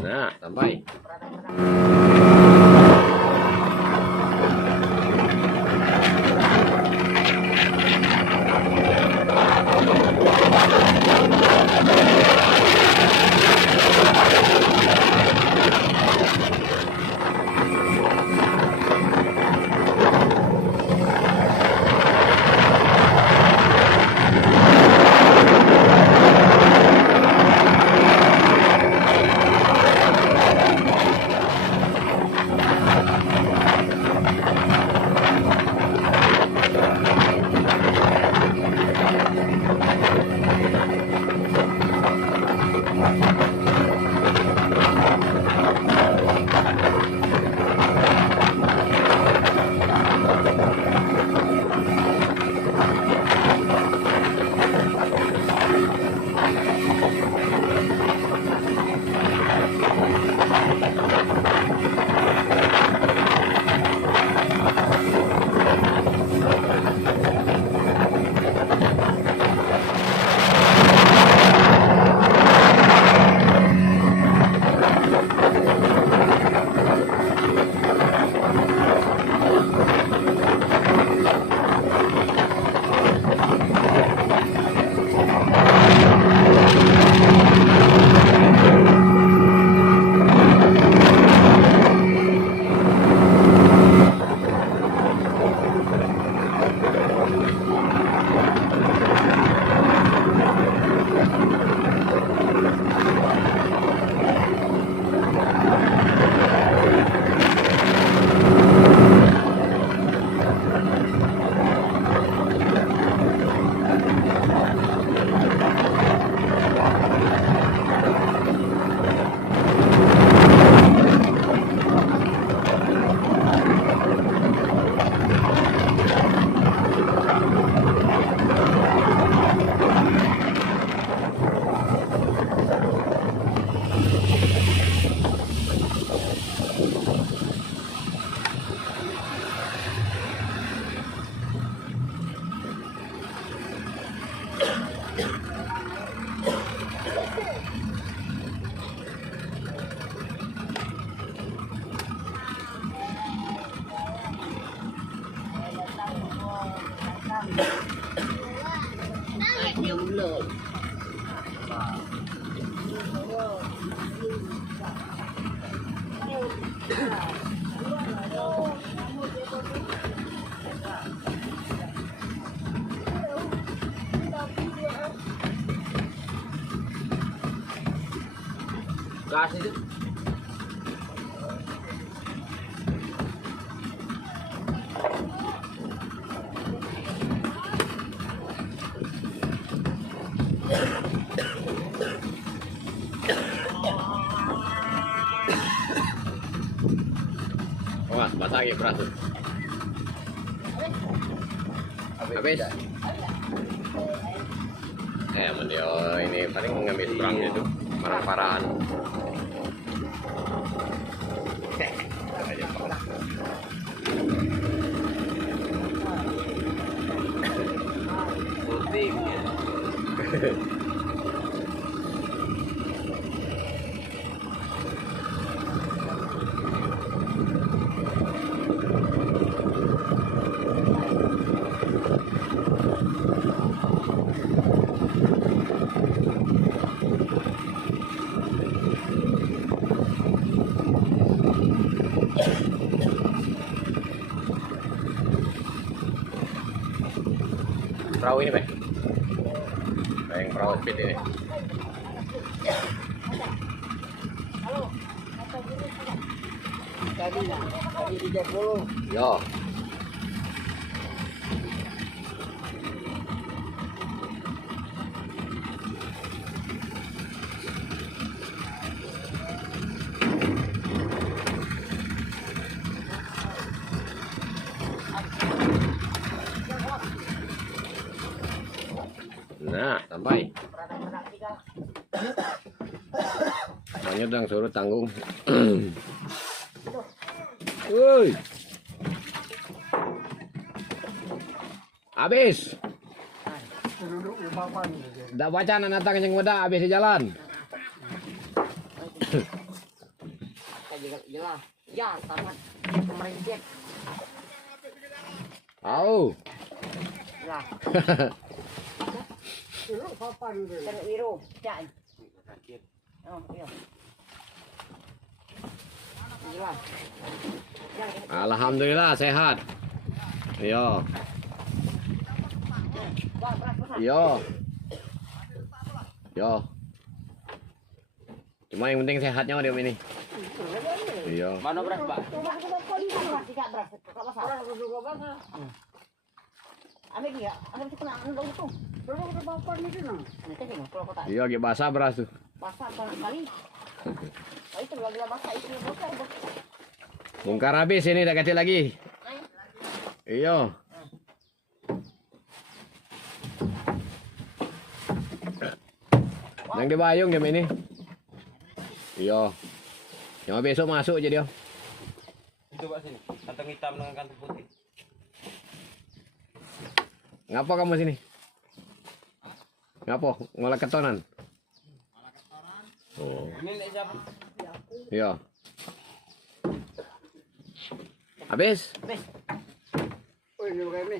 Nah, sampai. Gas itu. Awas, basah ya beras. Habis. Mendio ini paling mengambil perangnya itu parang-parahan. Perahu ini, Pak. Yang perahu speed ini. Tadi 30. Yo. Nah, sampai. Soalnya udah suruh tanggung. Woi. Habis. Duduk di papan. Dah baca anak datang yang muda habis di jalan. Jelas. Ya, tamat. Merincet. Au. Lah, Duduk papan. kena biru. Cak. Oh, iya. Jelas. Alhamdulillah sehat. Yo. Wah, beras. Yo. Yo. Cuma yang penting sehatnya dia ini. Iya. Mana beras, Pak? Coba kita kali beras, tidak beras. Kak basah. Orang duduk papan. Ambil dia, ambil kena anu itu. Duduk di papan itu nah. Nanti tengok kalau kau tak Iya, lagi basah beras tuh. basah kali. Oh, itu lagi basah itu bocor. Bongkar habis ini dah ganti lagi. Iya. Yang dibayung jam ini. Iya. Cuma besok masuk aja dia. Itu Pak sini. Kantong hitam dengan kantong putih. Ngapa kamu sini? Ngapa? Ngolah ketonan? Oh, Ini nek siapa? iya. Habis? Wes, Oh, ini bukan ini.